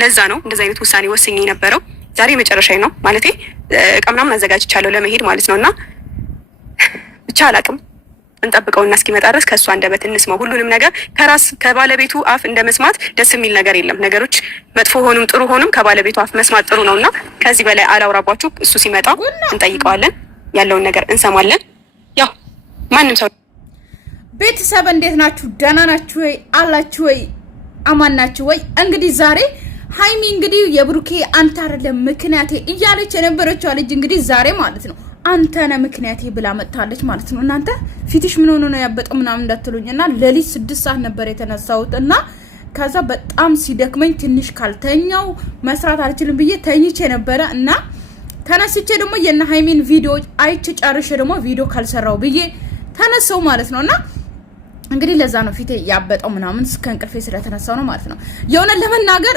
ለዛ ነው እንደዚህ አይነት ውሳኔ ወስኜ የነበረው። ዛሬ መጨረሻዬ ነው ማለቴ ቀምናም አዘጋጅቻለሁ ለመሄድ ማለት ነውና ብቻ አላቅም እንጠብቀውና እስኪመጣ ድረስ ከእሱ አንደበት እንስማው። ሁሉንም ነገር ከራስ ከባለቤቱ አፍ እንደመስማት ደስ የሚል ነገር የለም። ነገሮች መጥፎ ሆኑም ጥሩ ሆኑም ከባለቤቱ አፍ መስማት ጥሩ ነውና ከዚህ በላይ አላውራባችሁ። እሱ ሲመጣ እንጠይቀዋለን፣ ያለውን ነገር እንሰማለን። ያው ማንም ሰው ቤተሰብ እንዴት ናችሁ? ደህና ናችሁ ወይ? አላችሁ ወይ? አማን ናችሁ ወይ? እንግዲህ ዛሬ ሃይሚ እንግዲህ የብሩኬ አንተ አይደለም ምክንያቴ እያለች የነበረችው ልጅ እንግዲህ ዛሬ ማለት ነው አንተ ነህ ምክንያቴ ብላ መጣለች ማለት ነው። እናንተ ፊትሽ ምን ሆኖ ነው ያበጠው ምናምን እንዳትሉኝና ለሊት 6 ሰዓት ነበር የተነሳሁትና ከዛ በጣም ሲደክመኝ ትንሽ ካልተኛው መስራት አልችልም ብዬ ተኝቼ ነበረ እና ተነስቼ ደግሞ የነ ሃይሚን ቪዲዮ አይቼ ጨርሼ ደግሞ ቪዲዮ ካልሰራው ብዬ ተነሳው ማለት ነውና እንግዲህ ለዛ ነው ፊቴ ያበጠው ምናምን እስከ እንቅልፌ ስለተነሳው ነው ማለት ነው። የሆነ ለመናገር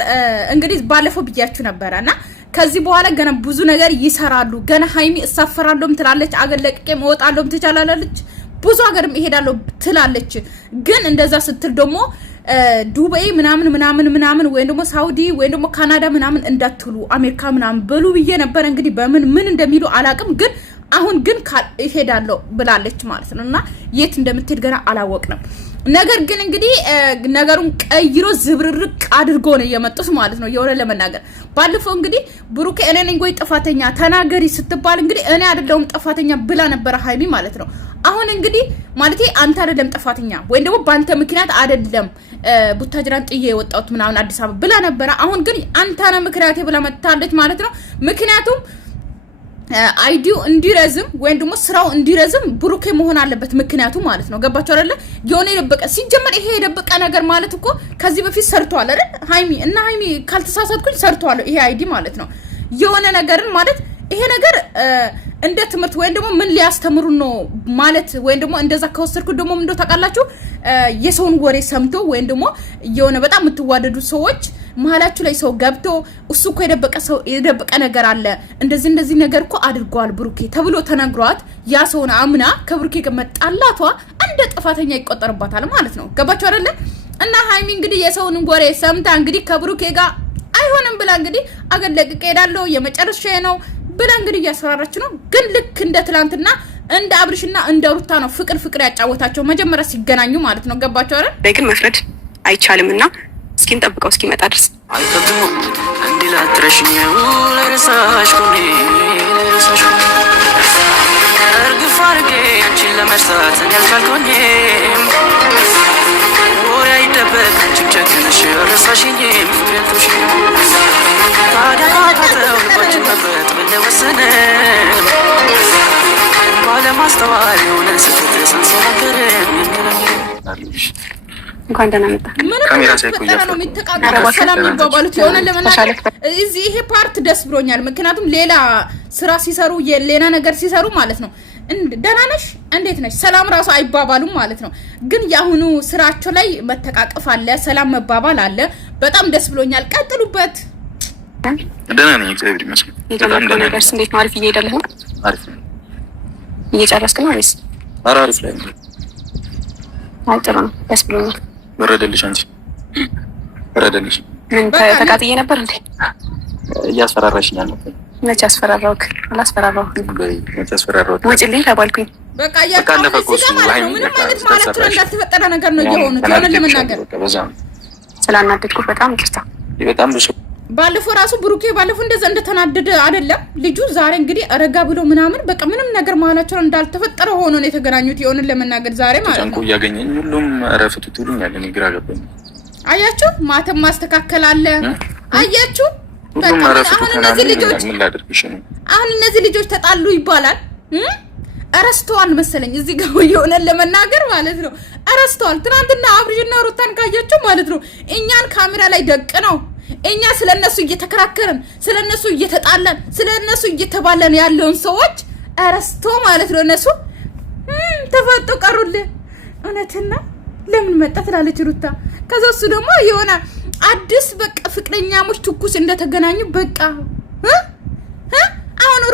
እንግዲህ ባለፈው ብያችሁ ነበርና ከዚህ በኋላ ገና ብዙ ነገር ይሰራሉ። ገና ሃይሚ እሳፈራለሁም ትላለች፣ አገለቅቄም እወጣለሁም ትቻላለች፣ ብዙ ሀገርም እሄዳለሁ ትላለች። ግን እንደዛ ስትል ደግሞ ዱባይ ምናምን ወይ ደግሞ ሳውዲ ወይ ደግሞ ካናዳ ምናምን እንዳትሉ አሜሪካ ምናምን በሉ ብዬ ነበር። እንግዲህ ምን እንደሚሉ አላቅም ግን አሁን ግን እሄዳለሁ ብላለች ማለት ነውና የት እንደምትሄድ ገና አላወቅንም። ነገር ግን እንግዲህ ነገሩን ቀይሮ ዝብርርቅ አድርጎ ነው የመጡት ማለት ነው። የሆነ ለመናገር ባለፈው እንግዲህ ብሩኬ እኔ ነኝ ወይ ጥፋተኛ ተናገሪ ስትባል እንግዲህ እኔ አይደለሁም ጥፋተኛ ብላ ነበር ሃይሚ ማለት ነው። አሁን እንግዲህ ማለቴ አንተ አይደለም ጥፋተኛ ወይ ደግሞ ባንተ ምክንያት አይደለም ቡታጅራን ጥዬ የወጣሁት ምናምን አዲስ አበባ ብላ ነበር። አሁን ግን አንተ ነህ ምክንያቴ ብላ መጣለች ማለት ነው። ምክንያቱም አይዲው እንዲረዝም ወይ ደግሞ ስራው እንዲረዝም ብሩኬ መሆን አለበት ምክንያቱ ማለት ነው። ገባችሁ አይደለ? የሆነ የደበቀ ሲጀመር ይሄ የደበቀ ነገር ማለት እኮ ከዚህ በፊት ሰርቷል አይደል? ሃይሚ ካልተሳሳትኩኝ ሰርቷል ይሄ አይዲ ማለት ነው። የሆነ ነገርን ማለት ይሄ ነገር እንደ ትምህርት ወይ ደግሞ ምን ሊያስተምሩ ነው ማለት ወይ ደግሞ እንደዛ ከወሰድኩት ደግሞ ምን ታውቃላችሁ የሰውን ወሬ ሰምቶ ወይ ደግሞ የሆነ በጣም የምትዋደዱ ሰዎች መሀላችሁ ላይ ሰው ገብቶ እሱ እኮ የደበቀ ነገር አለ እንደዚህ ነገር እኮ አድርጓል ብሩኬ ተብሎ ተነግሯት ያ ሰውና አምና ከብሩኬ ጋር መጣላቷ እንደ ጥፋተኛ ይቆጠርባታል ማለት ነው። ገባችሁ አይደለ? እና ሃይሚ እንግዲህ የሰውን ወሬ ሰምታ እንግዲህ ከብሩኬ ጋር አይሆንም ብላ እንግዲህ አገለቅቄ ሄዳለሁ የመጨረሻዬ ነው ብላ እንግዲህ እያስፈራራች ነው። ግን ልክ እንደ ትላንትና እንደ አብርሽና እንደ ሩታ ነው ፍቅር ያጫወታቸው መጀመሪያ ሲገናኙ ማለት ነው። ገባችሁ አይደል? ግን መፍረድ አይቻልምና እስኪን ጠብቀው እስኪመጣ ድረስ አይተብሙ እንዲላትረሽኛው ለረሳሽ ኮኔ እርግፍ አድርጌ አንቺን ለመርሳት ያልቻልኩኝ ወሬ አይደበቅ አንቺም ጨክነሽ ረሳሽኝም ፍቅሬንቶሽ ታዲያቃተው ልባችን መብረጥ ብንወሰንም ባለማስተዋል የሆነን ስትት ሳንሰናገርም የሚለኝ እንኳን ደህና መጣ። ካሜራ ሳይቆያ ነው የሚተቃቀረው ሰላም ይባባሉት የሆነ ለመናገር እዚህ ይሄ ፓርት ደስ ብሎኛል። ምክንያቱም ሌላ ስራ ሲሰሩ ሌላ ነገር ሲሰሩ ማለት ነው ደህና ነሽ እንዴት ነሽ ሰላም ራሱ አይባባሉም ማለት ነው። ግን ያሁኑ ስራቸው ላይ መተቃቀፍ አለ፣ ሰላም መባባል አለ። በጣም ደስ ብሎኛል። ቀጥሉበት። ደህና ነኝ እግዚአብሔር ይመስገን። በጣም ደህና ነኝ። እንዴት ነው? አሪፍ እየሄደልህ ነው? አሪፍ ነው። እየጨረስክ ነው ወይስ? አሪፍ ላይ ነው። ጥሩ ነው። ደስ ብሎኛል። ወረደልሽ አንቺ ወረደልሽ። ምን ተቃጥዬ ነበር እንዴ? እያስፈራራሽኝ ነበር። መቼ አስፈራራሁክ? አላስፈራራሁክም። መቼ አስፈራራሁክ? ውጪልኝ ተባልኩኝ። በቃ ያለፈው እኮ ምንም አይነት ማለት ነው እንዳልተፈጠረ ነገር ነው የሆነው። የሆነ ለመናገር ስላናደድኩት በጣም ይቅርታ። በጣም ብዙ ባለፈው ራሱ ብሩኬ ባለፈው እንደዛ እንደተናደደ አይደለም ልጁ ዛሬ እንግዲህ አረጋ ብሎ ምናምን በቃ ምንም ነገር ማላቸው እንዳልተፈጠረ ሆኖ ነው የተገናኙት። የሆነ ለመናገር ዛሬ ማለት ነው ያገኘኝ ሁሉም አረፍቱ ትሉኛል። እኔ ግራ ገባኝ። አያችሁ ማተም ማስተካከል አለ። አያችሁ በቃ አሁን እነዚህ ልጆች ተጣሉ ይባላል። አረስተዋል መሰለኝ እዚህ ጋር የሆነ ለመናገር ማለት ነው አረስተዋል። ትናንትና አብርሽና ሩታን ካያችሁ ማለት ነው እኛን ካሜራ ላይ ደቅ ነው እኛ ስለነሱ እየተከራከርን ስለነሱ እየተጣላን ስለነሱ እየተባለን ያለውን ሰዎች አረስቶ ማለት ነው እነሱ ተፈጦ ቀሩልህ። እውነትና ለምን መጣ ትላለች ሩታ። ከዛ እሱ ደግሞ የሆነ አዲስ በቃ ፍቅረኛሞች ትኩስ እንደተገናኙ በቃ አሁን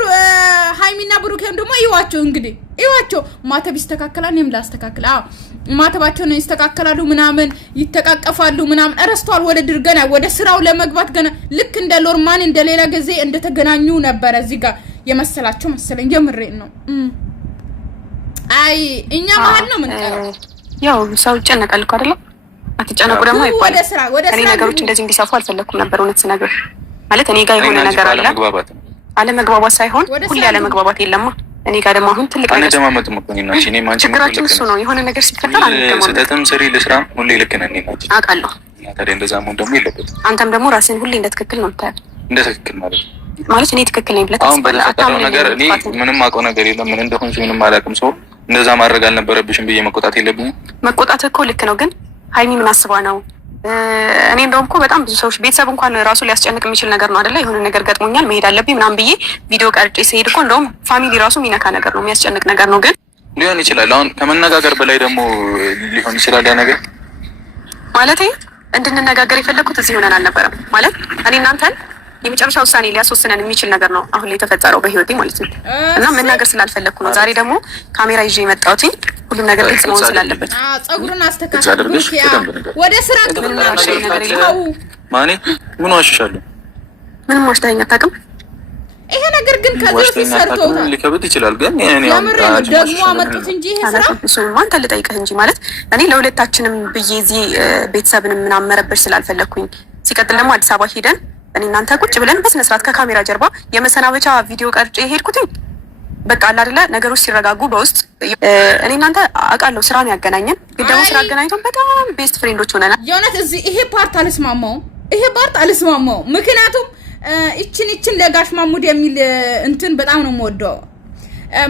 ሃይሚ ሃይሚና ብሩኬም ደግሞ ይዋቸው እንግዲህ ይዋቸው ማተብ ይስተካከላል እኔም ላስተካክል ማተባቸውን ይስተካከላሉ ምናምን ይተቃቀፋሉ ምናምን እረስተዋል ወደ ድርገና ወደ ስራው ለመግባት ገና ልክ እንደ ሎርማን እንደ ሌላ ጊዜ እንደተገናኙ ነበር እዚህ ጋር የመሰላቸው መሰለኝ የምሬን ነው አይ እኛ መሀል ነው ምን ቀረው ያው ሰው ይጨነቃል እኮ አይደል አትጨነቁ ደግሞ ይባላል ወደ ስራ ነገሮች እንደዚህ እንዲሰፉ አልፈለኩም ነበር እውነት ስነግር ማለት እኔ ጋር የሆነ ነገር አለ አለመግባባት ሳይሆን ሁሉ ያለመግባባት የለማ እኔ ጋር ደግሞ አሁን ትልቅ ነገር ተማመጥም እኮ ነው እኔ ማንቺ ችግራችን እሱ ነው የሆነ ነገር ሲፈጠር አንገማም ስለተም ስሪ ለስራ ሁሌ ልክ ነን እኔ አውቃለሁ ታዲያ እንደዛ መሆን ደግሞ የለበትም አንተም ደግሞ ራስህን ሁሌ እንደ ትክክል ነው የምታየው እንደ ትክክል ማለት እኔ ትክክል ነኝ ብለህ አሁን በተፈጠረው ነገር እኔ ምንም አውቀው ነገር የለም ምን እንደሆንሽ ምንም አላውቅም ሰው እንደዛ ማድረግ አልነበረብሽም ብዬ መቆጣት የለብኝም መቆጣት እኮ ልክ ነው ግን ሃይሚ ምን አስባ ነው እኔ እንደውም እኮ በጣም ብዙ ሰዎች ቤተሰብ እንኳን ራሱ ሊያስጨንቅ የሚችል ነገር ነው አይደለ የሆነ ነገር ገጥሞኛል መሄድ አለብኝ ምናምን ብዬ ቪዲዮ ቀርጬ ሲሄድ እኮ እንደውም ፋሚሊ ራሱ የሚነካ ነገር ነው የሚያስጨንቅ ነገር ነው ግን ሊሆን ይችላል አሁን ከመነጋገር በላይ ደግሞ ሊሆን ይችላል ያ ነገር ማለት እንድንነጋገር የፈለኩት እዚህ ሆነን አልነበረም ማለት እኔ እናንተን የመጨረሻ ውሳኔ ሊያስወስነን የሚችል ነገር ነው አሁን ላይ የተፈጠረው በህይወቴ ማለት ነው እና መናገር ስላልፈለኩ ነው ዛሬ ደግሞ ካሜራ ይዤ የመጣሁት ሁሉም ነገር ግልጽ መሆን ስላለበት ጸጉሩን አስተካክል ወደ ስራ ግብና ማኔ ምን ዋሽሻለሁ ምንም ዋሽታኝ አታውቅም ይሄ ነገር ግን ከዚህ በፊት ሰርተውታል ሊከብድ ይችላል ግን እኔ ደግሞ አመጡት እንጂ ይሄ ስራ እሱን ማን ልጠይቅህ እንጂ ማለት እኔ ለሁለታችንም ብዬ እዚህ ቤተሰብንም ምናምን መረበሽ ስላልፈለኩኝ ሲቀጥል ደግሞ አዲስ አበባ ሄደን እኔ እናንተ ቁጭ ብለን በስነ ስርዓት ከካሜራ ጀርባ የመሰናበቻ ቪዲዮ ቀርጬ ሄድኩትኝ በቃ አለ አይደለ ነገሮች ሲረጋጉ በውስጥ እኔ እናንተ አውቃለሁ ስራ ነው ያገናኘን ግን ደግሞ ስራ አገናኝቶን በጣም ቤስት ፍሬንዶች ሆነናል የእውነት እዚህ ይሄ ፓርት አልስማማውም ምክንያቱም እችን ለጋሽ ማሙድ የሚል እንትን በጣም ነው የምወደው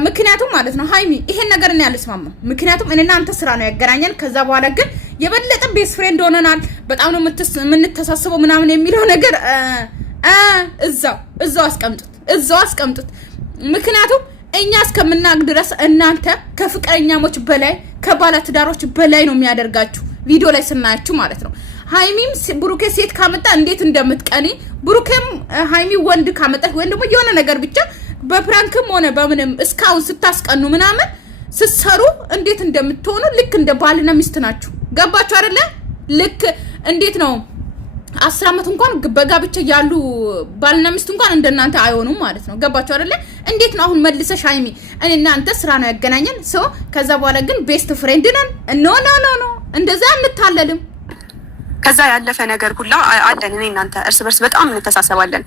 ምክንያቱም ማለት ነው ሃይሚ ይሄን ነገር እኔ አልስማማም ምክንያቱም እኔና አንተ ስራ ነው ያገናኘን ከዛ በኋላ ግን የበለጠ ቤስት ፍሬንድ ሆነናል በጣም ነው የምንተሳስበው ምናምን የሚለው ነገር እዛው አስቀምጡት ምክንያቱም እኛ እስከምናቅ ድረስ እናንተ ከፍቅረኛሞች በላይ ከባለትዳሮች በላይ ነው የሚያደርጋችሁ ቪዲዮ ላይ ስናያችሁ ማለት ነው ሃይሚም ብሩኬ ሴት ካመጣ እንዴት እንደምትቀኒ ብሩኬም ሃይሚ ወንድ ካመጣ ወይ ደግሞ የሆነ ነገር ብቻ በፕራንክም ሆነ በምንም እስካሁን ስታስቀኑ ምናምን ስትሰሩ እንዴት እንደምትሆኑ ልክ እንደ ባልና ሚስት ናችሁ ገባችሁ አይደለ ልክ እንዴት ነው 10 አመት እንኳን በጋብቻ ያሉ ባልና ሚስት እንኳን እንደናንተ አይሆኑም ማለት ነው ገባችሁ አይደለ እንዴት ነው አሁን መልሰሽ ሃይሚ እኔና አንተ ስራ ነው ያገናኘን ሰው ከዛ በኋላ ግን ቤስት ፍሬንድ ነን ኖ እንደዛ እንታለልም ከዛ ያለፈ ነገር ሁላ አለን እኔ እናንተ እርስ በርስ በጣም እንተሳሰባለን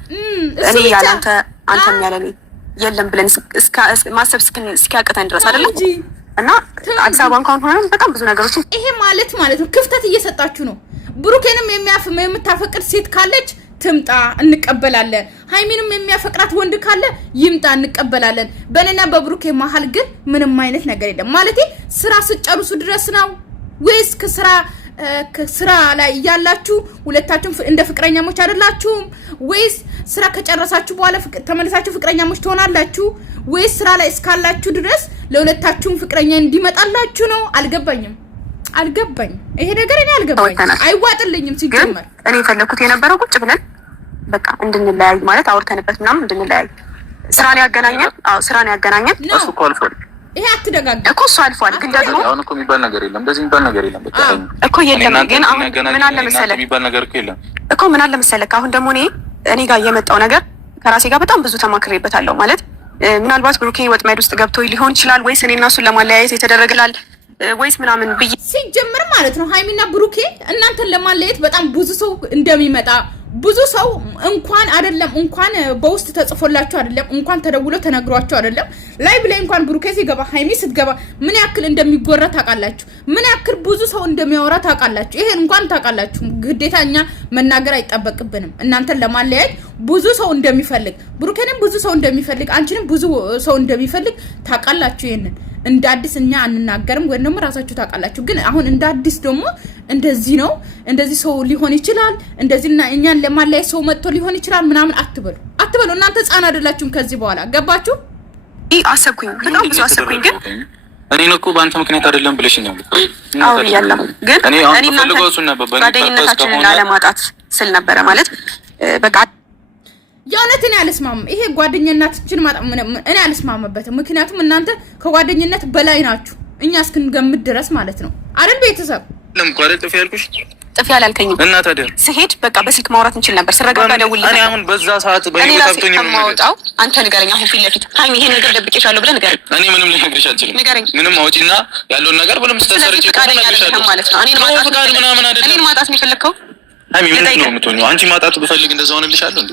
እኔ ያላንተ አንተም ያለኔ የለም ብለን ማሰብ እስኪያቅተን ድረስ አይደለ እና አዲስ አበባ እንኳን ሆነን በጣም ብዙ ነገሮች ይሄ ማለት ነው ክፍተት እየሰጣችሁ ነው ብሩኬንም የምታፈቅር ሴት ካለች ትምጣ እንቀበላለን ሃይሚንም የሚያፈቅራት ወንድ ካለ ይምጣ እንቀበላለን በእኔና በብሩኬ መሀል ግን ምንም አይነት ነገር የለም ማለት ስራ ስጨርሱ ድረስ ነው ወይስ ከስራ ላይ ያላችሁ ሁለታችሁም እንደ ፍቅረኛሞች አይደላችሁም ወይስ ስራ ከጨረሳችሁ በኋላ ተመለሳችሁ ፍቅረኛሞች ትሆናላችሁ ወይስ ስራ ላይ እስካላችሁ ድረስ ለሁለታችሁም ፍቅረኛ እንዲመጣላችሁ ነው አልገባኝም ይሄ ነገር እኔ አልገባኝ አይዋጥልኝም ሲጀመር እኔ ፈለኩት የነበረው ቁጭ ብለን በቃ እንድንለያይ ማለት አውርተንበት ምናምን እንድንለያይ ስራን ያገናኘን እሱ እኮ አልፏል ይሄ አትደጋግ እኮ እሱ አልፏል ግን ደግሞ አሁን እኮ የሚባል ነገር የለም እንደዚህ የሚባል ነገር የለም በቃ እኮ የለም ግን አሁን ምን አለ መሰለህ የሚባል ነገር እኮ የለም እኮ ምን አለ መሰለህ አሁን ደግሞ እኔ ጋር የመጣው ነገር ከራሴ ጋር በጣም ብዙ ተማክሬበታለሁ ማለት ምናልባት ብሩኬ ወጥመድ ውስጥ ገብቶ ሊሆን ይችላል ወይስ እኔና እሱን ለማለያየት የተደረገላል ወይስ ምናምን ብዬ ሲጀምር ማለት ነው ሃይሚና ብሩኬ እናንተን ለማለያየት በጣም ብዙ ሰው እንደሚመጣ ብዙ ሰው እንኳን በውስጥ ተጽፎላችሁ አይደለም እንኳን ተደውሎ ተነግሯችሁ አይደለም ላይቭ ላይ እንኳን ብሩኬ ሲገባ ሃይሚ ስትገባ ምን ያክል እንደሚጎራ ታውቃላችሁ ምን ያክል ብዙ ሰው እንደሚያወራ ታውቃላችሁ ይሄን እንኳን ታውቃላችሁ ግዴታኛ መናገር አይጠበቅብንም እናንተን ለማለያየት ብዙ ሰው እንደሚፈልግ ብሩኬንም ብዙ ሰው እንደሚፈልግ አንቺንም ብዙ ሰው እንደሚፈልግ ታውቃላችሁ ይሄንን እንደ አዲስ እኛ አንናገርም ወይ ደግሞ ራሳችሁ ታውቃላችሁ ግን አሁን እንደ አዲስ ደግሞ እንደዚህ ነው እንደዚህ ሰው ሊሆን ይችላል እንደዚህና እኛን ለማለያየት ሰው መጥቶ ሊሆን ይችላል ምናምን አትበሉ እናንተ ህፃን አይደላችሁም ከዚህ በኋላ ገባችሁ አሰብኩኝ በጣም ብዙ አሰብኩኝ ግን እኔን እኮ በአንተ ምክንያት አይደለም ብለሽኛል አዎ ያለው ግን እኔ ጓደኝነታችንን ላለማጣት ስል ነበረ ማለት በቃ የእውነት እኔ አልስማማም። ይሄ ጓደኝነታችን እኔ አልስማማበትም። ምክንያቱም እናንተ ከጓደኝነት በላይ ናችሁ እኛ እስክንገምት ድረስ ማለት ነው አይደል? ቤተሰብ ለምኳረ ጥፊ ያልኩሽ ጥፊ አላልከኝም። እና ታዲያ ስሄድ በቃ በስልክ ማውራት እንችል ነበር። ስረጋጋ ደውልልኝ። እኔ አሁን በዛ ሰዓት በይወጣብኝ ነው የማወጣው። አንተ ንገረኝ አሁን ፊት ለፊት ሃይሚ ይሄን ነገር ደብቄሻለሁ ብለህ ንገረኝ። እኔ ምንም ልነግርሽ አልችልም። ንገረኝ። ምንም አውጪና ያለውን ነገር ብለም ስተሰርጪ ተነግርሻለሁ ማለት ነው። እኔን ማጣት ነው የፈለከው? ሃይሚ ምንድን ነው የምትሆኚው? አንቺ ማጣት ብፈልግ እንደዛ ሆነልሻለሁ እንዴ?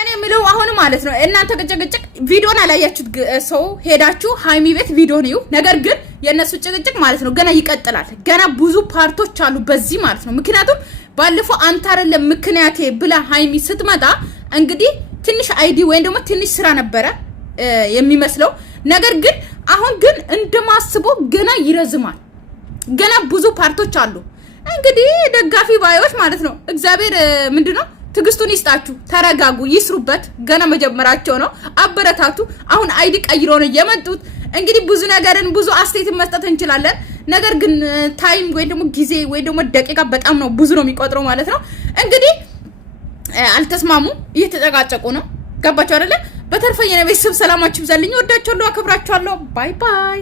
እኔ ምለው አሁን ማለት ነው እናንተ ጭቅጭቅ ቪዲዮን አላያችሁት ሰው ሄዳችሁ ሃይሚ ቤት ቪዲዮ ነው። ነገር ግን የነሱ ጭቅጭቅ ማለት ነው ገና ይቀጥላል። ገና ብዙ ፓርቶች አሉ በዚህ ማለት ነው። ምክንያቱም ባለፈው አንተ አይደለም ምክንያቴ ብላ ሃይሚ ስትመጣ እንግዲህ ትንሽ አይዲ ወይም ደግሞ ትንሽ ስራ ነበረ የሚመስለው። ነገር ግን አሁን ግን እንደማስበው ገና ይረዝማል። ገና ብዙ ፓርቶች አሉ። እንግዲህ ደጋፊ ባዮች ማለት ነው እግዚአብሔር ምንድነው ትግስቱን ይስጣችሁ። ተረጋጉ፣ ይስሩበት። ገና መጀመራቸው ነው። አበረታቱ። አሁን አይዲ ቀይሮ ነው የመጡት። እንግዲህ ብዙ ነገርን ብዙ አስተያየት መስጠት እንችላለን። ነገር ግን ታይም ወይ ደግሞ ጊዜ ወይ ደግሞ ደቂቃ በጣም ነው ብዙ ነው የሚቆጥረው ማለት ነው። እንግዲህ አልተስማሙ፣ እየተጨቃጨቁ ነው። ገባችሁ አይደለ? በተረፈ የኔ ቤተሰብ ሰላማችሁ ይብዛልኝ። ወዳችኋለሁ፣ አከብራችኋለሁ። ባይ ባይ።